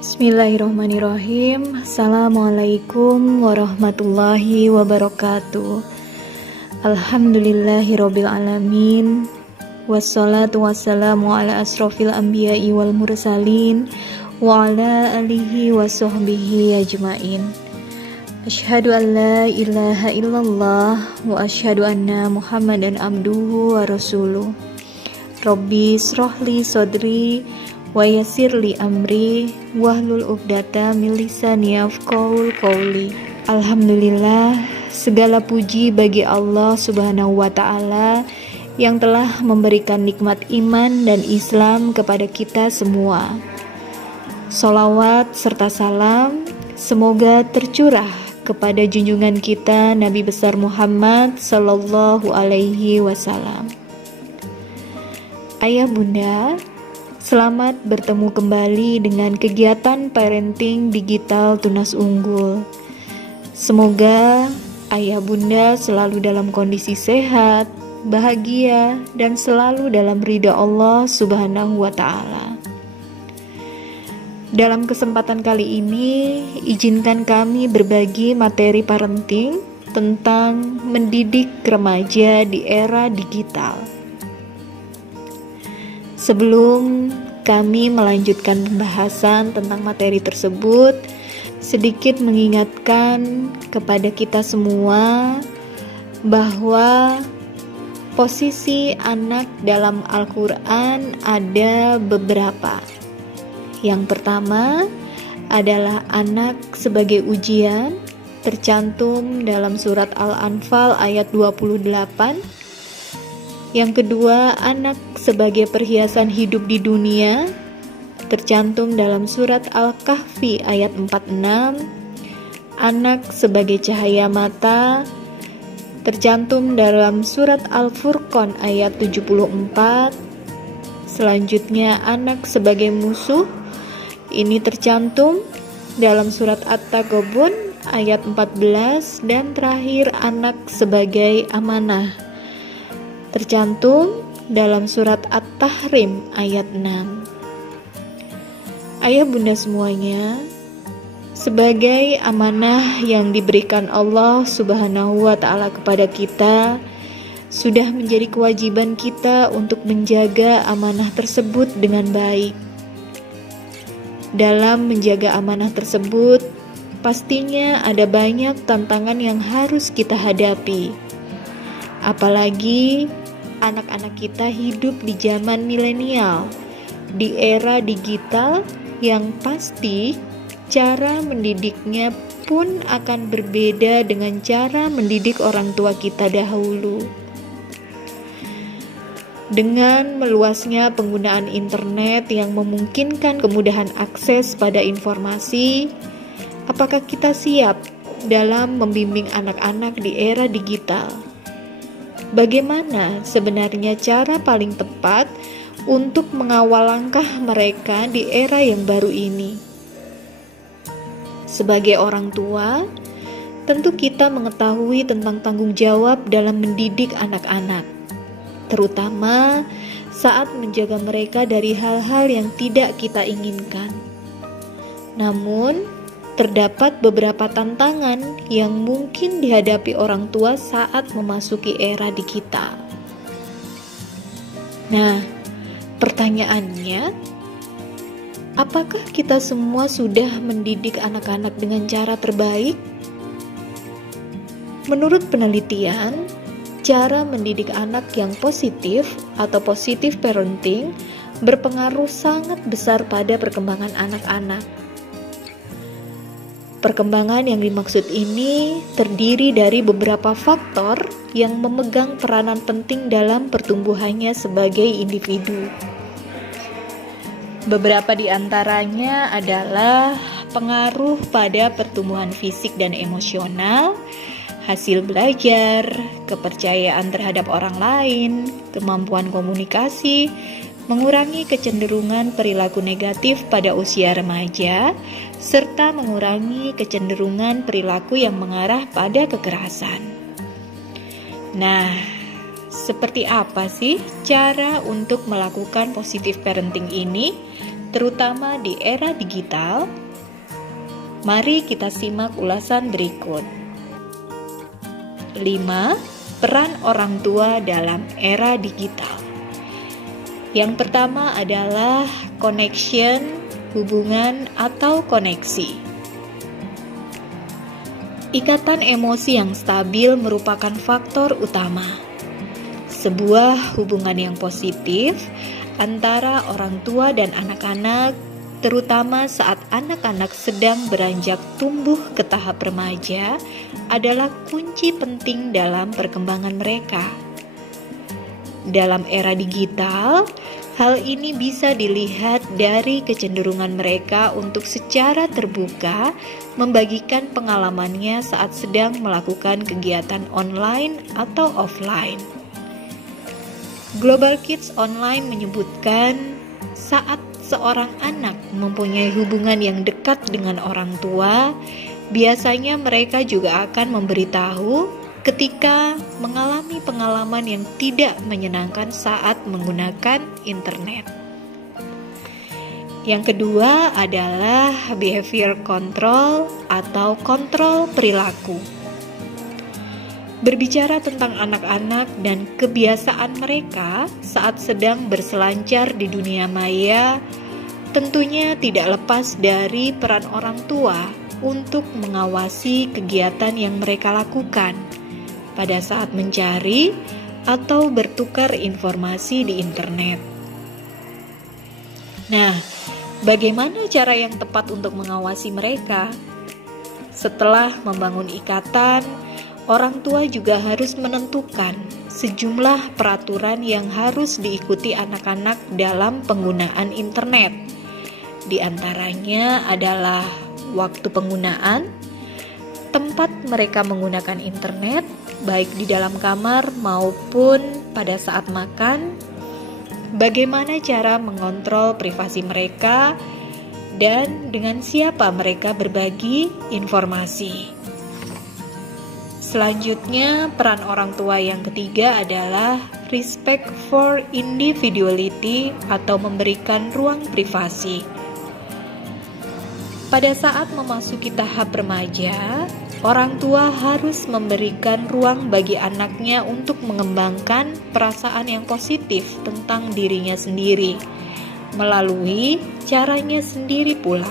Bismillahirrahmanirrahim. Assalamualaikum warahmatullahi wabarakatuh. Alhamdulillahirabbil alamin. Wassalatu wassalamu ala asrofil anbiya'i wal mursalin wa ala alihi wa sahbihi ajmain. Asyhadu an la ilaha illallah wa asyhadu anna Muhammadan abduhu wa rasuluh. Rabbi shrahli sadri wa yassirli amri wahlul 'uqdatam min lisani yafqahul qawli. Alhamdulillah, segala puji bagi Allah Subhanahu wa taala yang telah memberikan nikmat iman dan Islam kepada kita semua. Sholawat serta salam semoga tercurah kepada junjungan kita Nabi besar Muhammad sallallahu alaihi wasallam. Ayah bunda, selamat bertemu kembali dengan kegiatan parenting digital Tunas Unggul. Semoga ayah bunda selalu dalam kondisi sehat, bahagia, dan selalu dalam ridha Allah Subhanahu wa ta'ala. Dalam kesempatan kali ini, izinkan kami berbagi materi parenting tentang mendidik remaja di era digital. Sebelum kami melanjutkan pembahasan tentang materi tersebut, sedikit mengingatkan kepada kita semua bahwa posisi anak dalam Al-Quran ada beberapa. Yang pertama adalah anak sebagai ujian, tercantum dalam surat Al-Anfal ayat 28. Yang kedua, anak sebagai perhiasan hidup di dunia, tercantum dalam surat Al-Kahfi ayat 46. Anak sebagai cahaya mata, tercantum dalam surat Al-Furqan ayat 74. Selanjutnya, anak sebagai musuh, ini tercantum dalam surat At-Taghabun ayat 14. Dan terakhir, anak sebagai amanah, tercantum dalam surat At-Tahrim ayat 6. Ayah bunda semuanya, sebagai amanah yang diberikan Allah Subhanahu wa ta'ala kepada kita, sudah menjadi kewajiban kita untuk menjaga amanah tersebut dengan baik. Dalam menjaga amanah tersebut, pastinya ada banyak tantangan yang harus kita hadapi. Apalagi anak-anak kita hidup di zaman milenial, di era digital yang pasti cara mendidiknya pun akan berbeda dengan cara mendidik orang tua kita dahulu. Dengan meluasnya penggunaan internet yang memungkinkan kemudahan akses pada informasi, apakah kita siap dalam membimbing anak-anak di era digital? Bagaimana sebenarnya cara paling tepat untuk mengawal langkah mereka di era yang baru ini? Sebagai orang tua, tentu kita mengetahui tentang tanggung jawab dalam mendidik anak-anak, terutama saat menjaga mereka dari hal-hal yang tidak kita inginkan. Namun, terdapat beberapa tantangan yang mungkin dihadapi orang tua saat memasuki era digital. Nah, pertanyaannya, apakah kita semua sudah mendidik anak-anak dengan cara terbaik? Menurut penelitian, cara mendidik anak yang positif atau positive parenting berpengaruh sangat besar pada perkembangan anak-anak. Perkembangan yang dimaksud ini terdiri dari beberapa faktor yang memegang peranan penting dalam pertumbuhannya sebagai individu. Beberapa di antaranya adalah pengaruh pada pertumbuhan fisik dan emosional, hasil belajar, kepercayaan terhadap orang lain, kemampuan komunikasi, mengurangi kecenderungan perilaku negatif pada usia remaja, serta mengurangi kecenderungan perilaku yang mengarah pada kekerasan. Nah, seperti apa sih cara untuk melakukan positive parenting ini? terutama di era digital? Mari kita simak ulasan berikut. 5. Peran orang tua dalam era digital. Yang pertama adalah connection, hubungan atau koneksi. Ikatan emosi yang stabil merupakan faktor utama. Sebuah hubungan yang positif antara orang tua dan anak-anak, terutama saat anak-anak sedang beranjak tumbuh ke tahap remaja, adalah kunci penting dalam perkembangan mereka. Dalam era digital, hal ini bisa dilihat dari kecenderungan mereka untuk secara terbuka membagikan pengalamannya saat sedang melakukan kegiatan online atau offline. Global Kids Online menyebutkan saat seorang anak mempunyai hubungan yang dekat dengan orang tua, biasanya mereka juga akan memberitahu ketika mengalami pengalaman yang tidak menyenangkan saat menggunakan internet. Yang kedua adalah behavior control atau kontrol perilaku. Berbicara tentang anak-anak dan kebiasaan mereka saat sedang berselancar di dunia maya, tentunya tidak lepas dari peran orang tua untuk mengawasi kegiatan yang mereka lakukan pada saat mencari atau bertukar informasi di internet. Nah, bagaimana cara yang tepat untuk mengawasi mereka? Setelah membangun ikatan, orang tua juga harus menentukan sejumlah peraturan yang harus diikuti anak-anak dalam penggunaan internet. Di antaranya adalah waktu penggunaan, tempat mereka menggunakan internet, baik di dalam kamar maupun pada saat makan, bagaimana cara mengontrol privasi mereka, dan dengan siapa mereka berbagi informasi. Selanjutnya, peran orang tua yang ketiga adalah respect for individuality atau memberikan ruang privasi. Pada saat memasuki tahap remaja, orang tua harus memberikan ruang bagi anaknya untuk mengembangkan perasaan yang positif tentang dirinya sendiri, melalui caranya sendiri pula.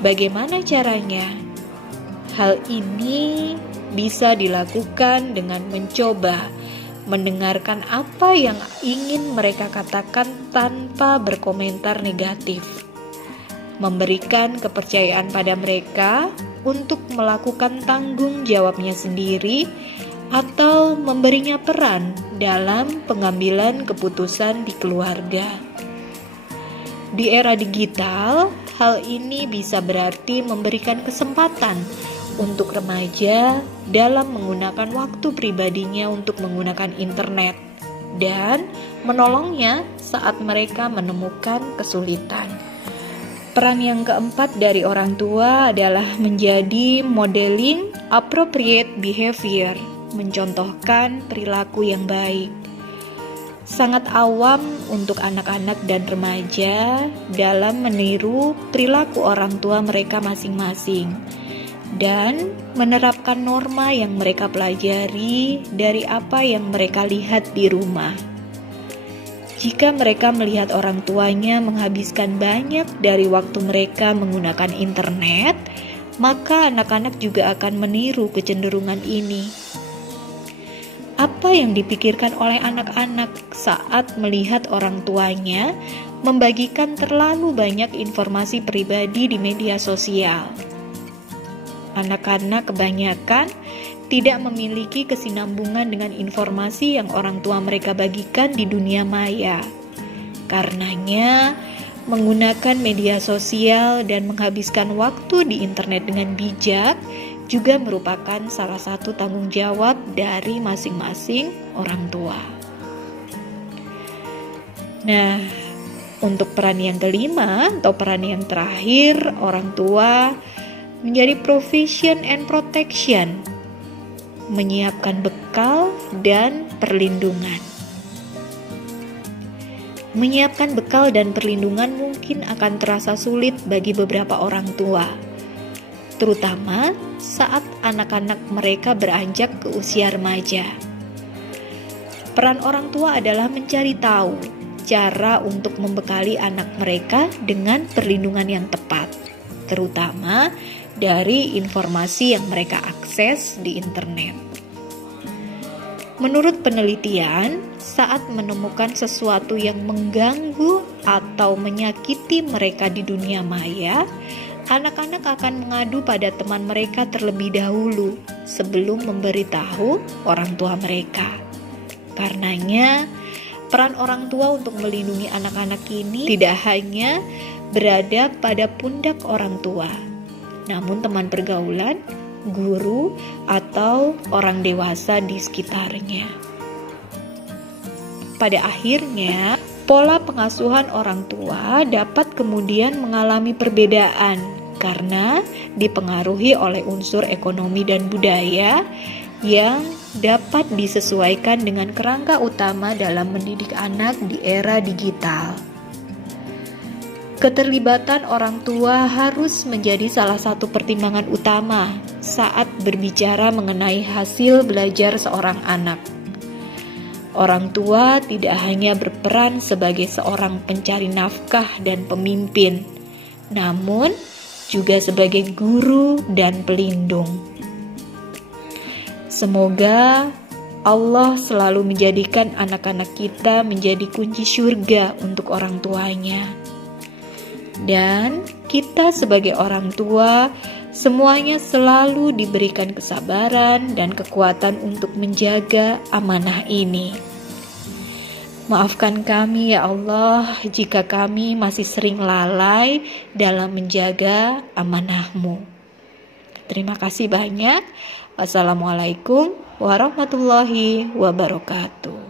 Bagaimana caranya? Hal ini bisa dilakukan dengan mencoba mendengarkan apa yang ingin mereka katakan tanpa berkomentar negatif, memberikan kepercayaan pada mereka untuk melakukan tanggung jawabnya sendiri, atau memberinya peran dalam pengambilan keputusan di keluarga. Di era digital, hal ini bisa berarti memberikan kesempatan untuk remaja dalam menggunakan waktu pribadinya untuk menggunakan internet dan menolongnya saat mereka menemukan kesulitan. Peran yang keempat dari orang tua adalah menjadi modeling appropriate behavior, mencontohkan perilaku yang baik. Sangat awam untuk anak-anak dan remaja dalam meniru perilaku orang tua mereka masing-masing dan menerapkan norma yang mereka pelajari dari apa yang mereka lihat di rumah. Jika mereka melihat orang tuanya menghabiskan banyak dari waktu mereka menggunakan internet, maka anak-anak juga akan meniru kecenderungan ini. Apa yang dipikirkan oleh anak-anak saat melihat orang tuanya membagikan terlalu banyak informasi pribadi di media sosial? Anak-anak kebanyakan tidak memiliki kesinambungan dengan informasi yang orang tua mereka bagikan di dunia maya. Karenanya, menggunakan media sosial dan menghabiskan waktu di internet dengan bijak juga merupakan salah satu tanggung jawab dari masing-masing orang tua. Nah, untuk peran yang kelima atau peran yang terakhir, orang tua menjadi provision and protection, menyiapkan bekal dan perlindungan. Menyiapkan bekal dan perlindungan mungkin akan terasa sulit bagi beberapa orang tua, terutama saat anak-anak mereka beranjak ke usia remaja. Peran orang tua adalah mencari tahu cara untuk membekali anak mereka dengan perlindungan yang tepat, terutama dari informasi yang mereka akses di internet. Menurut penelitian, saat menemukan sesuatu yang mengganggu atau menyakiti mereka di dunia maya, anak-anak akan mengadu pada teman mereka terlebih dahulu sebelum memberitahu orang tua mereka. Karenanya, peran orang tua untuk melindungi anak-anak ini tidak hanya berada pada pundak orang tua, namun teman pergaulan, guru, atau orang dewasa di sekitarnya. Pada akhirnya, pola pengasuhan orang tua dapat kemudian mengalami perbedaan karena dipengaruhi oleh unsur ekonomi dan budaya yang dapat disesuaikan dengan kerangka utama dalam mendidik anak di era digital. Keterlibatan orang tua harus menjadi salah satu pertimbangan utama saat berbicara mengenai hasil belajar seorang anak. Orang tua tidak hanya berperan sebagai seorang pencari nafkah dan pemimpin, namun juga sebagai guru dan pelindung. Semoga Allah selalu menjadikan anak-anak kita menjadi kunci surga untuk orang tuanya. Dan kita sebagai orang tua semuanya selalu diberikan kesabaran dan kekuatan untuk menjaga amanah ini. Maafkan kami ya Allah jika kami masih sering lalai dalam menjaga amanah-Mu. Terima kasih banyak. Wassalamualaikum warahmatullahi wabarakatuh.